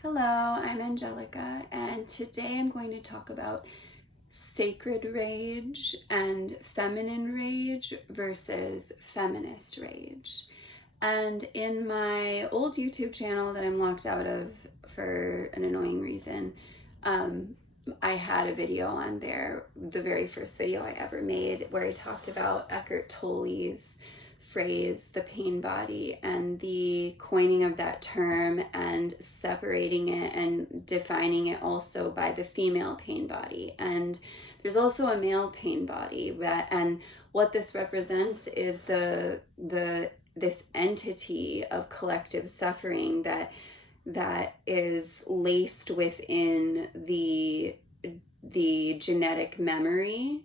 Hello, I'm Angelica, and today I'm going to talk about sacred rage and feminine rage versus feminist rage. And in my old YouTube channel that I'm locked out of for an annoying reason, I had a video on there, the very first video I ever made, where I talked about Eckhart Tolle's phrase, the pain body, and the coining of that term and separating it and defining it also by the female pain body. And there's also a male pain body, and what this represents is this entity of collective suffering that is laced within the genetic memory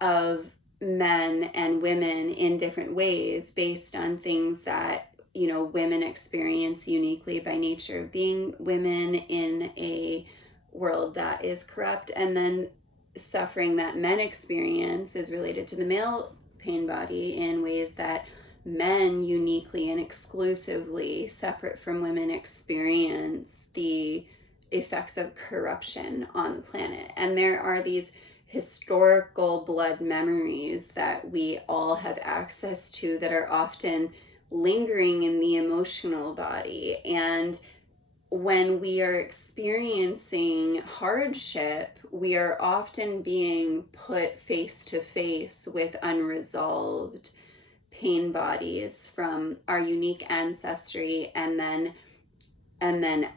of men and women in different ways based on things that women experience uniquely by nature of being women in a world that is corrupt, and then suffering that men experience is related to the male pain body in ways that men uniquely and exclusively separate from women experience the effects of corruption on the planet. And there are these historical blood memories that we all have access to that are often lingering in the emotional body. And when we are experiencing hardship, we are often being put face to face with unresolved pain bodies from our unique ancestry, and then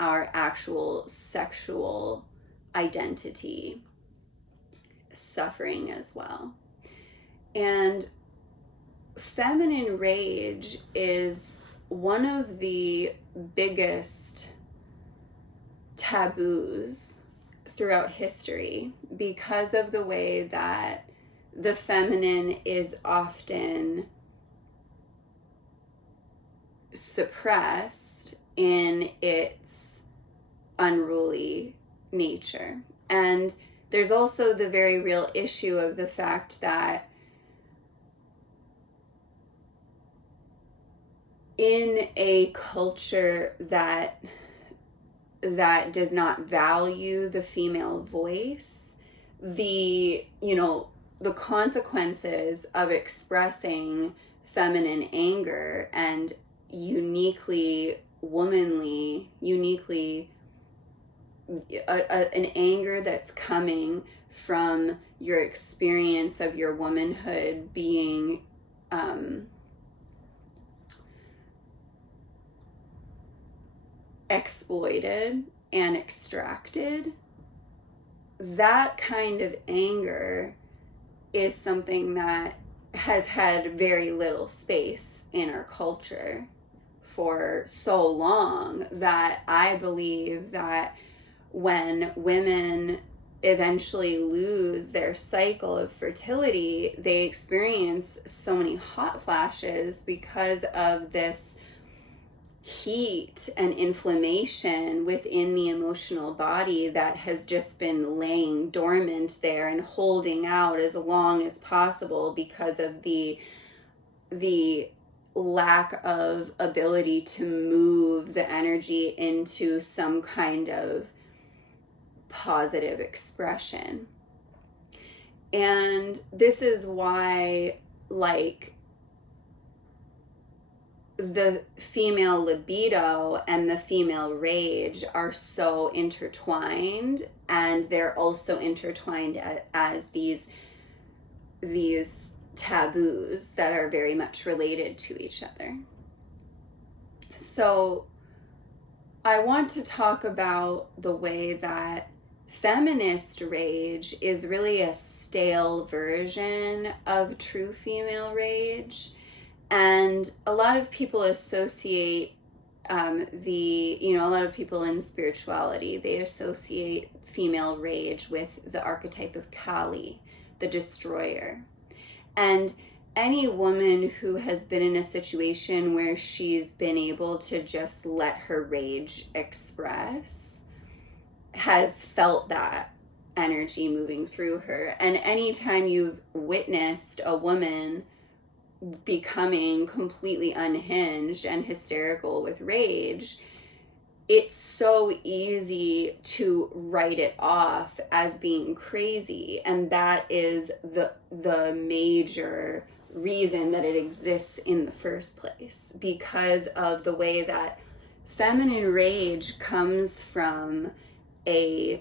our actual sexual identity suffering as well. And feminine rage is one of the biggest taboos throughout history because of the way that the feminine is often suppressed in its unruly nature. And there's also the very real issue of the fact that in a culture that does not value the female voice, the consequences of expressing feminine anger and uniquely womanly, an anger that's coming from your experience of your womanhood being exploited and extracted. That kind of anger is something that has had very little space in our culture for so long, that I believe that when women eventually lose their cycle of fertility, they experience so many hot flashes because of this heat and inflammation within the emotional body that has just been laying dormant there and holding out as long as possible because of the lack of ability to move the energy into some kind of positive expression. And this is why, the female libido and the female rage are so intertwined, and they're also intertwined as these taboos that are very much related to each other. So I want to talk about the way that feminist rage is really a stale version of true female rage. And a lot of people associate a lot of people in spirituality, they associate female rage with the archetype of Kali, the destroyer. And any woman who has been in a situation where she's been able to just let her rage express has felt that energy moving through her. And anytime you've witnessed a woman becoming completely unhinged and hysterical with rage, it's so easy to write it off as being crazy, and that is the major reason that it exists in the first place, because of the way that feminine rage comes from an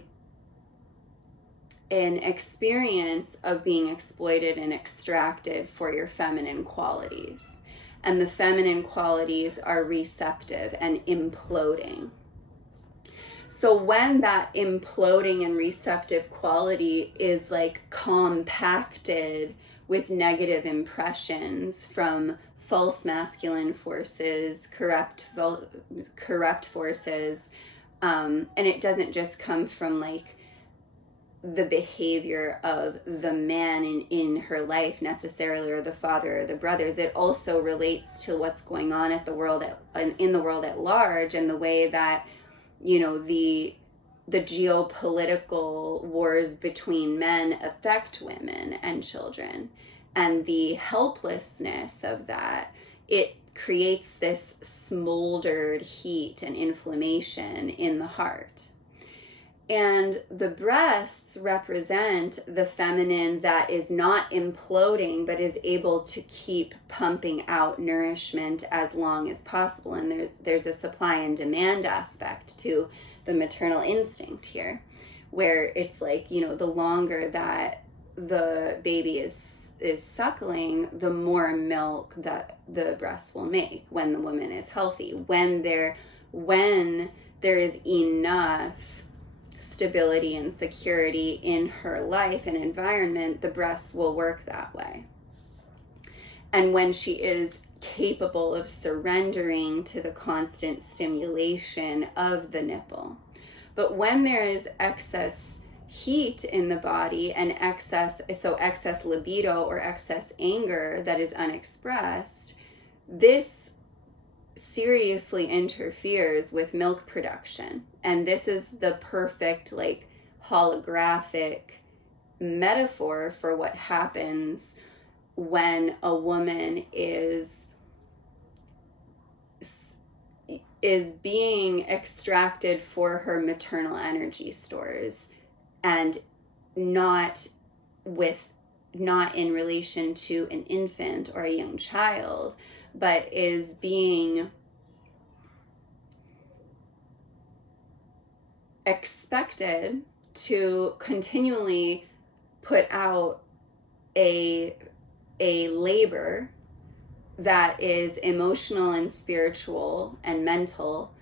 experience of being exploited and extracted for your feminine qualities. And the feminine qualities are receptive and imploding. So when that imploding and receptive quality is like compacted with negative impressions from false masculine forces, corrupt forces, and it doesn't just come from like the behavior of the man in her life necessarily, or the father or the brothers. It also relates to what's going on in the world at large, and the way that, you know, the geopolitical wars between men affect women and children, and the helplessness of that. It creates this smoldered heat and inflammation in the heart. And the breasts represent the feminine that is not imploding, but is able to keep pumping out nourishment as long as possible. And there's a supply and demand aspect to the maternal instinct here, where it's like, you know, the longer that the baby is suckling, the more milk that the breast will make when the woman is healthy. When there is enough stability and security in her life and environment, the breasts will work that way. And when she is capable of surrendering to the constant stimulation of the nipple. But when there is excess heat in the body and excess libido or excess anger that is unexpressed, this seriously interferes with milk production. And this is the perfect, like, holographic metaphor for what happens when a woman is being extracted for her maternal energy stores, and not in relation to an infant or a young child, but is being expected to continually put out a labor that is emotional and spiritual and mental,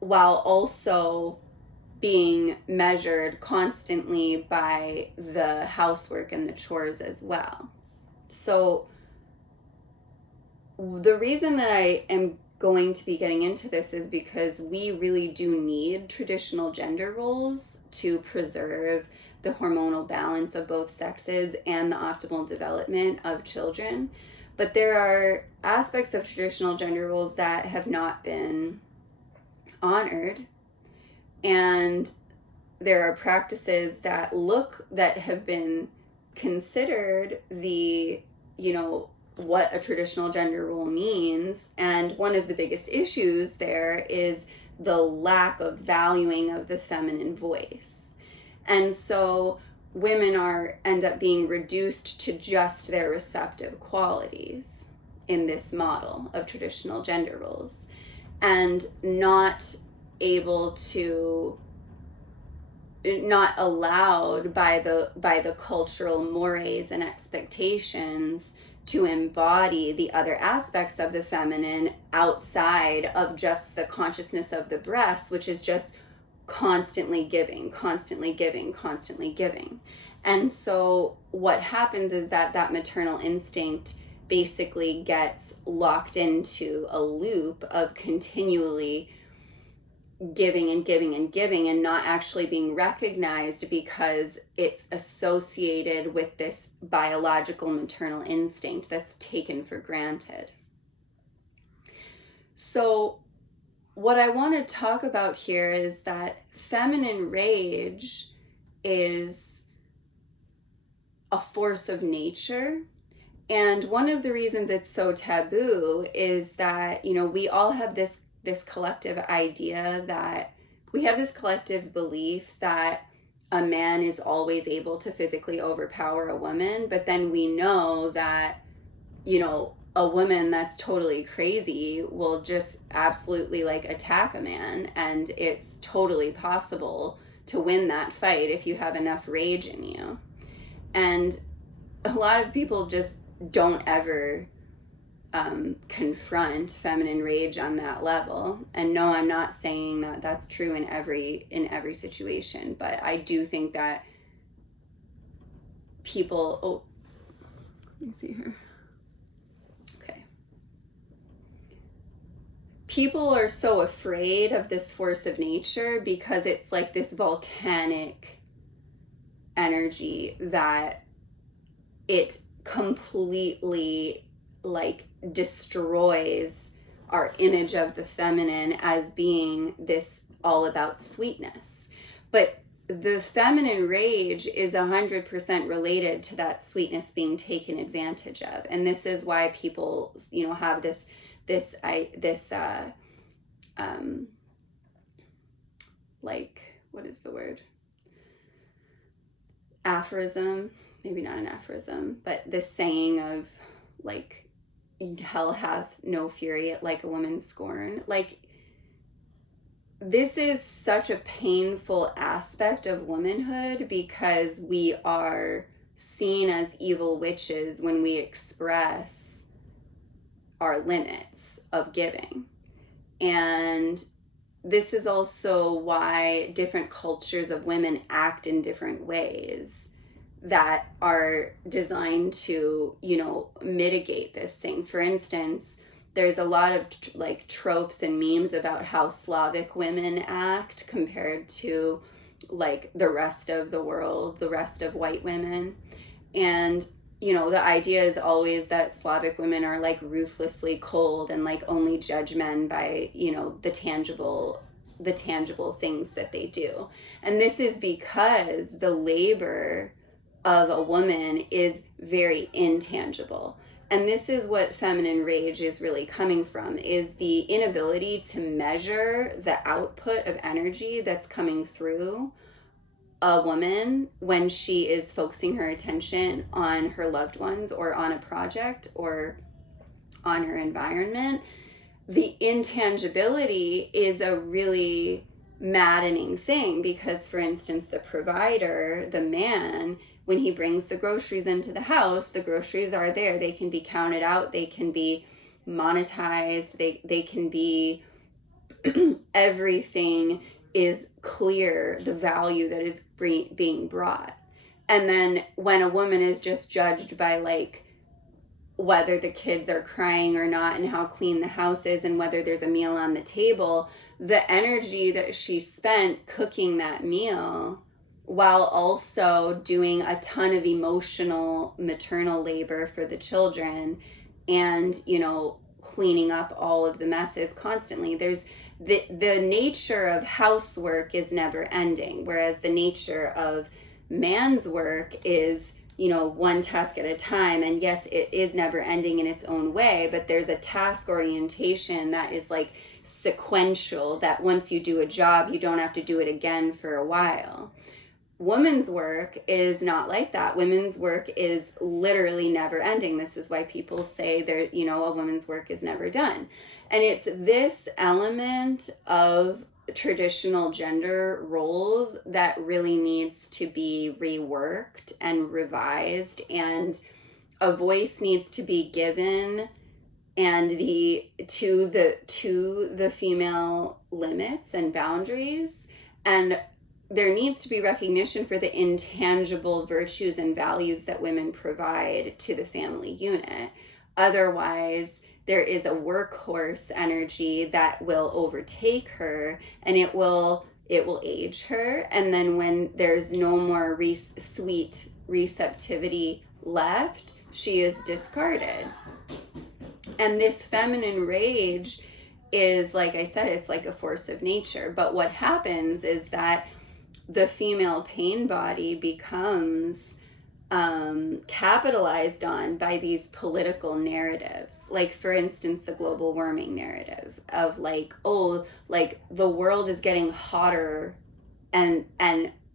while also being measured constantly by the housework and the chores as well. So the reason that I am going to be getting into this is because we really do need traditional gender roles to preserve the hormonal balance of both sexes and the optimal development of children. But there are aspects of traditional gender roles that have not been honored, and there are practices that have been considered what a traditional gender role means. And one of the biggest issues there is the lack of valuing of the feminine voice. And so women end up being reduced to just their receptive qualities in this model of traditional gender roles, and not allowed by the cultural mores and expectations to embody the other aspects of the feminine outside of just the consciousness of the breast, which is just constantly giving. And so what happens is that maternal instinct basically gets locked into a loop of continually giving and not actually being recognized, because it's associated with this biological maternal instinct that's taken for granted. So what I want to talk about here is that feminine rage is a force of nature. And one of the reasons it's so taboo is that, we all have this this collective idea that we have this collective belief that a man is always able to physically overpower a woman, but then we know that, you know, a woman that's totally crazy will just absolutely like attack a man, and it's totally possible to win that fight if you have enough rage in you. And a lot of people just don't ever confront feminine rage on that level. And no, I'm not saying that that's true in every situation, but I do think that people, let me see here. Okay. People are so afraid of this force of nature because it's like this volcanic energy that it completely like destroys our image of the feminine as being this all about sweetness. But the feminine rage is 100% related to that sweetness being taken advantage of. And this is why people, you know, have this like, what is the word? Aphorism, maybe not an aphorism, but this saying of like, hell hath no fury like a woman's scorn. Like, this is such a painful aspect of womanhood because we are seen as evil witches when we express our limits of giving. And this is also why different cultures of women act in different ways that are designed to, you know, mitigate this thing. For instance, there's a lot of like tropes and memes about how Slavic women act compared to like the rest of the world, the rest of white women. And, you know, the idea is always that Slavic women are like ruthlessly cold and like only judge men by, you know, the tangible things that they do. And this is because the labor of a woman is very intangible. And this is what feminine rage is really coming from, is the inability to measure the output of energy that's coming through a woman when she is focusing her attention on her loved ones or on a project or on her environment. The intangibility is a really maddening thing because, for instance, the provider, the man, when he brings the groceries into the house, the groceries are there. They can be counted out. They can be monetized. They can be, everything is clear, the value that is being brought. And then when a woman is just judged by like whether the kids are crying or not and how clean the house is and whether there's a meal on the table, the energy that she spent cooking that meal while also doing a ton of emotional maternal labor for the children and, you know, cleaning up all of the messes constantly. There's the nature of housework is never ending, whereas the nature of man's work is, you know, one task at a time. And yes, it is never ending in its own way, but there's a task orientation that is like sequential, that once you do a job, you don't have to do it again for a while. Women's work is not like that. Women's work is literally never ending. This is why people say there, you know, a woman's work is never done. And it's this element of traditional gender roles that really needs to be reworked and revised, and a voice needs to be given and to the female limits and boundaries. And there needs to be recognition for the intangible virtues and values that women provide to the family unit. Otherwise, there is a workhorse energy that will overtake her, and it will age her. And then when there's no more sweet receptivity left, she is discarded. And this feminine rage is, like I said, it's like a force of nature. But what happens is that the female pain body becomes capitalized on by these political narratives. Like, for instance, the global warming narrative of like, oh, like the world is getting hotter, and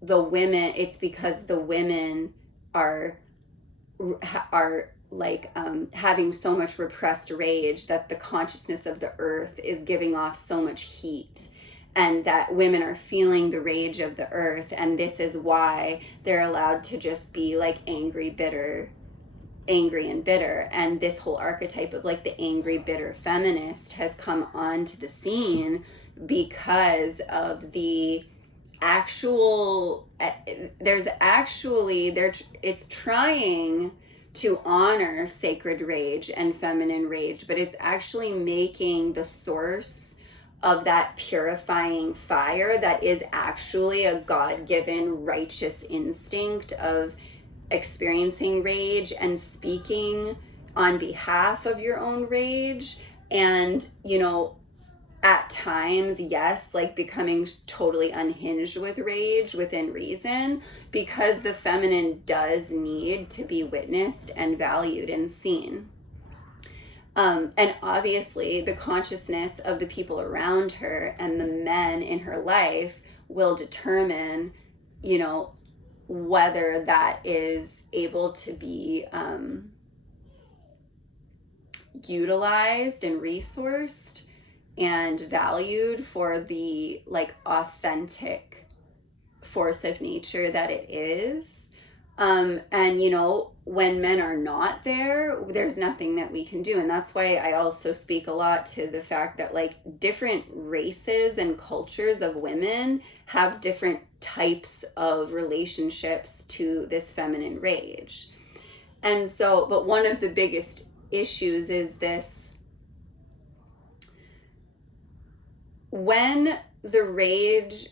the women, it's because the women are like having so much repressed rage that the consciousness of the earth is giving off so much heat, and that women are feeling the rage of the earth, and this is why they're allowed to just be like angry and bitter. And this whole archetype of like the angry bitter feminist has come onto the scene because of the actual it's trying to honor sacred rage and feminine rage, but it's actually making the source of that purifying fire that is actually a God-given righteous instinct of experiencing rage and speaking on behalf of your own rage. And, you know, at times, yes, like becoming totally unhinged with rage within reason, because the feminine does need to be witnessed and valued and seen. And obviously, the consciousness of the people around her and the men in her life will determine, you know, whether that is able to be utilized and resourced and valued for the like authentic force of nature that it is. And, you know, when men are not there, there's nothing that we can do. And that's why I also speak a lot to the fact that like different races and cultures of women have different types of relationships to this feminine rage. And so, but one of the biggest issues is this: when the rage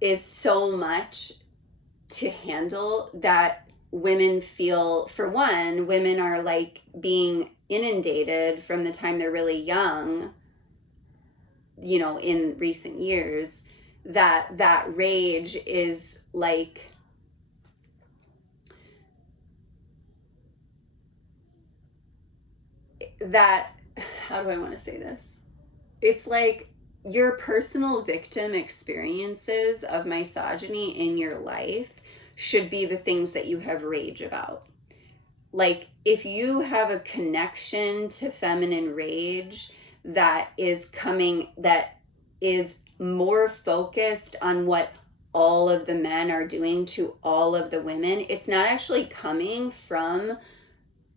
is so much to handle that women feel, for one, women are like being inundated from the time they're really young, you know, in recent years, that rage is like that. How do I want to say this? It's like your personal victim experiences of misogyny in your life should be the things that you have rage about. Like, if you have a connection to feminine rage that is more focused on what all of the men are doing to all of the women, it's not actually coming from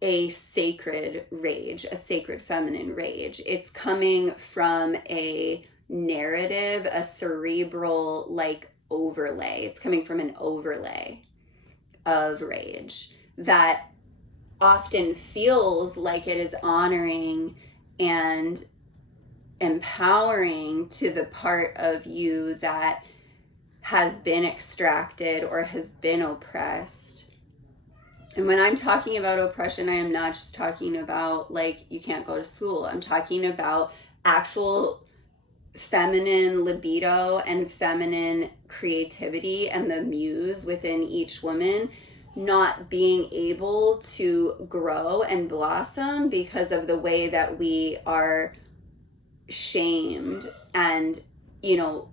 a sacred rage, a sacred feminine rage. It's coming from a narrative, a cerebral like overlay. It's coming from an overlay of rage that often feels like it is honoring and empowering to the part of you that has been extracted or has been oppressed. And when I'm talking about oppression, I am not just talking about like you can't go to school. I'm talking about actual feminine libido and feminine creativity and the muse within each woman not being able to grow and blossom because of the way that we are shamed and, you know,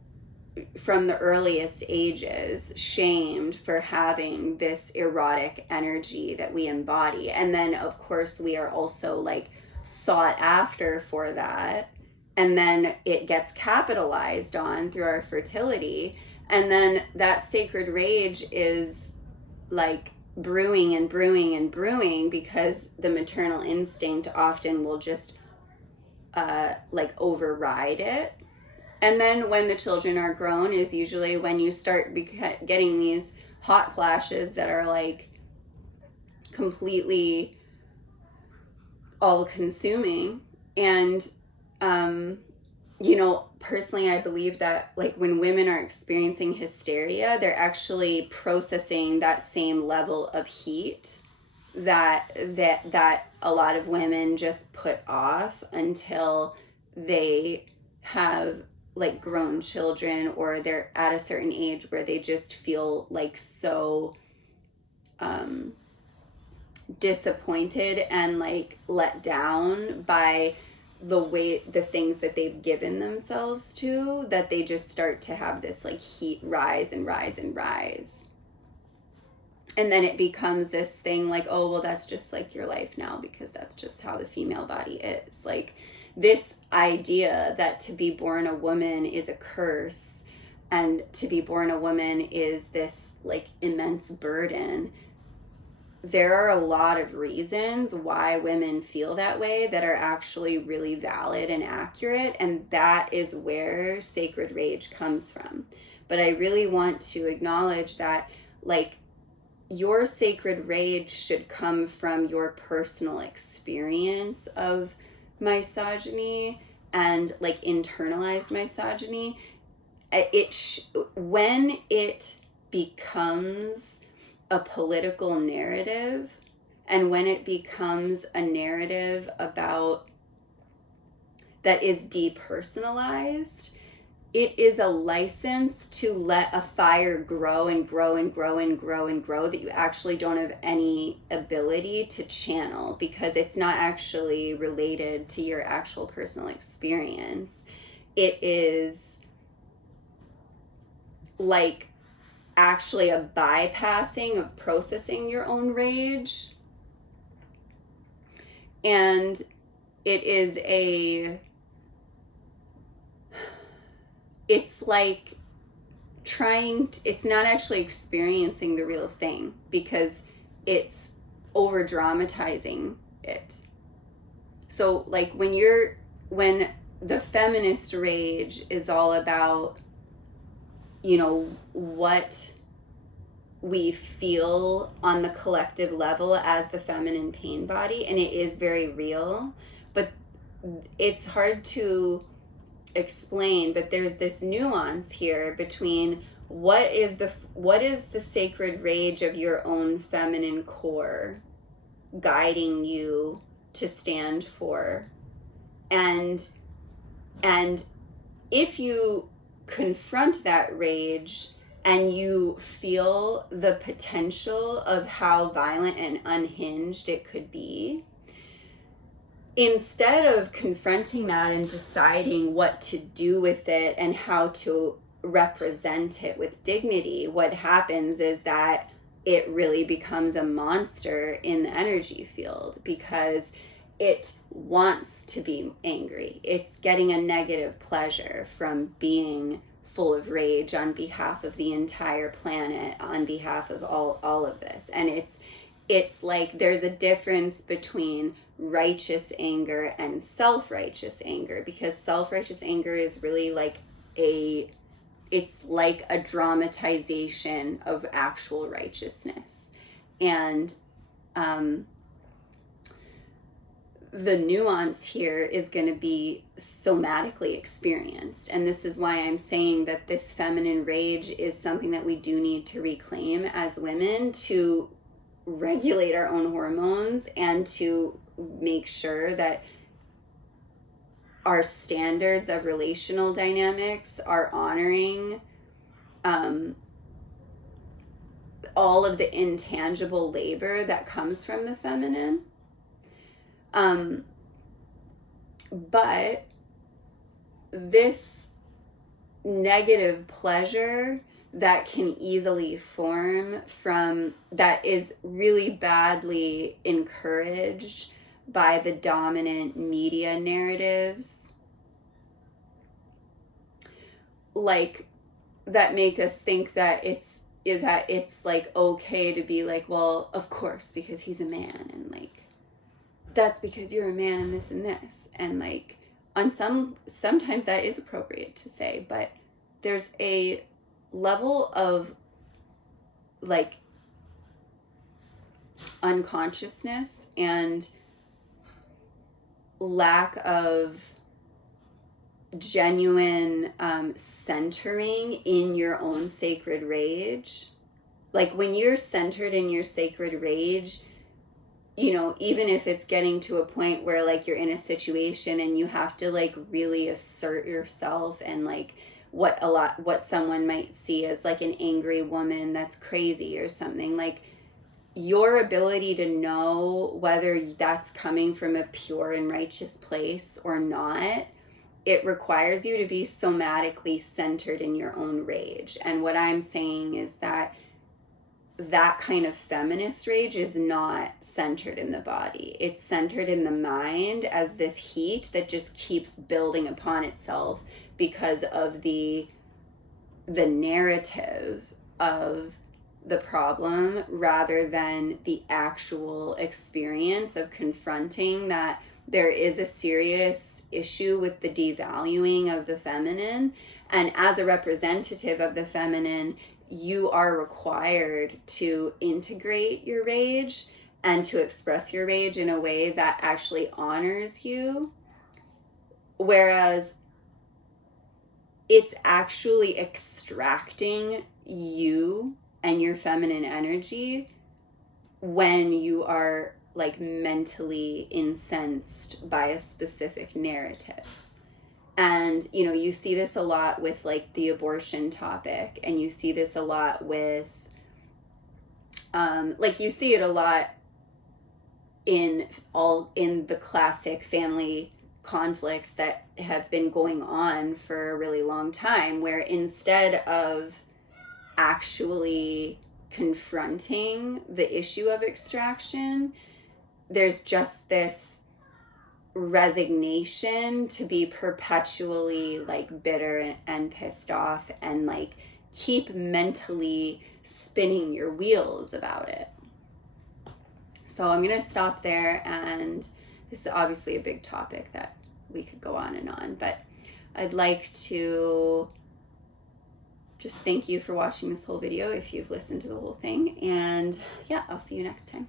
from the earliest ages, shamed for having this erotic energy that we embody. And then, of course, we are also like sought after for that. And then it gets capitalized on through our fertility. And then that sacred rage is like brewing and brewing and brewing because the maternal instinct often will just like override it. And then when the children are grown is usually when you start getting these hot flashes that are like completely all consuming. And, you know, personally, I believe that like when women are experiencing hysteria, they're actually processing that same level of heat that a lot of women just put off until they have like grown children or they're at a certain age where they just feel like so disappointed and like let down by the things that they've given themselves to, that they just start to have this like heat rise and rise and rise. And then it becomes this thing like, oh, well, that's just like your life now, because that's just how the female body is. Like this idea that to be born a woman is a curse, and to be born a woman is this like immense burden. There are a lot of reasons why women feel that way that are actually really valid and accurate, and that is where sacred rage comes from. But I really want to acknowledge that like your sacred rage should come from your personal experience of misogyny and like internalized misogyny. When it becomes a political narrative, and when it becomes a narrative about that is depersonalized, it is a license to let a fire grow and grow and grow and grow and grow that you actually don't have any ability to channel, because it's not actually related to your actual personal experience. It is like actually a bypassing of processing your own rage. And it is it's like it's not actually experiencing the real thing, because it's over dramatizing it. So like when the feminist rage is all about, you know, what we feel on the collective level as the feminine pain body, and it is very real, but it's hard to explain. But there's this nuance here between what is the sacred rage of your own feminine core guiding you to stand for, and if you confront that rage and you feel the potential of how violent and unhinged it could be, instead of confronting that and deciding what to do with it and how to represent it with dignity, what happens is that it really becomes a monster in the energy field, because it wants to be angry. It's getting a negative pleasure from being full of rage on behalf of the entire planet, on behalf of all of this. And it's like there's a difference between righteous anger and self-righteous anger, because self-righteous anger is really like it's like a dramatization of actual righteousness. And the nuance here is going to be somatically experienced. And this is why I'm saying that this feminine rage is something that we do need to reclaim as women, to regulate our own hormones and to make sure that our standards of relational dynamics are honoring all of the intangible labor that comes from the feminine. But this negative pleasure that can easily form from that is really badly encouraged by the dominant media narratives, like that make us think that it's like okay to be like, well, of course, because he's a man, and like that's because you're a man and this and this, and like sometimes that is appropriate to say, but there's a level of like unconsciousness and lack of genuine centering in your own sacred rage. Like when you're centered in your sacred rage, you know, even if it's getting to a point where like you're in a situation and you have to like really assert yourself, and like what someone might see as like an angry woman that's crazy or something, like your ability to know whether that's coming from a pure and righteous place or not, it requires you to be somatically centered in your own rage. And what I'm saying is that that kind of feminist rage is not centered in the body. It's centered in the mind as this heat that just keeps building upon itself because of the narrative of the problem rather than the actual experience of confronting that there is a serious issue with the devaluing of the feminine. And as a representative of the feminine, you are required to integrate your rage and to express your rage in a way that actually honors you. Whereas it's actually extracting you and your feminine energy when you are like mentally incensed by a specific narrative. And, you know, you see this a lot with like the abortion topic, and you see this a lot with, like you see it a lot in the classic family conflicts that have been going on for a really long time, where instead of actually confronting the issue of extraction, there's just this resignation to be perpetually like bitter and pissed off and like keep mentally spinning your wheels about it. So I'm going to stop there, and this is obviously a big topic that we could go on and on, but I'd like to just thank you for watching this whole video if you've listened to the whole thing, and yeah, I'll see you next time.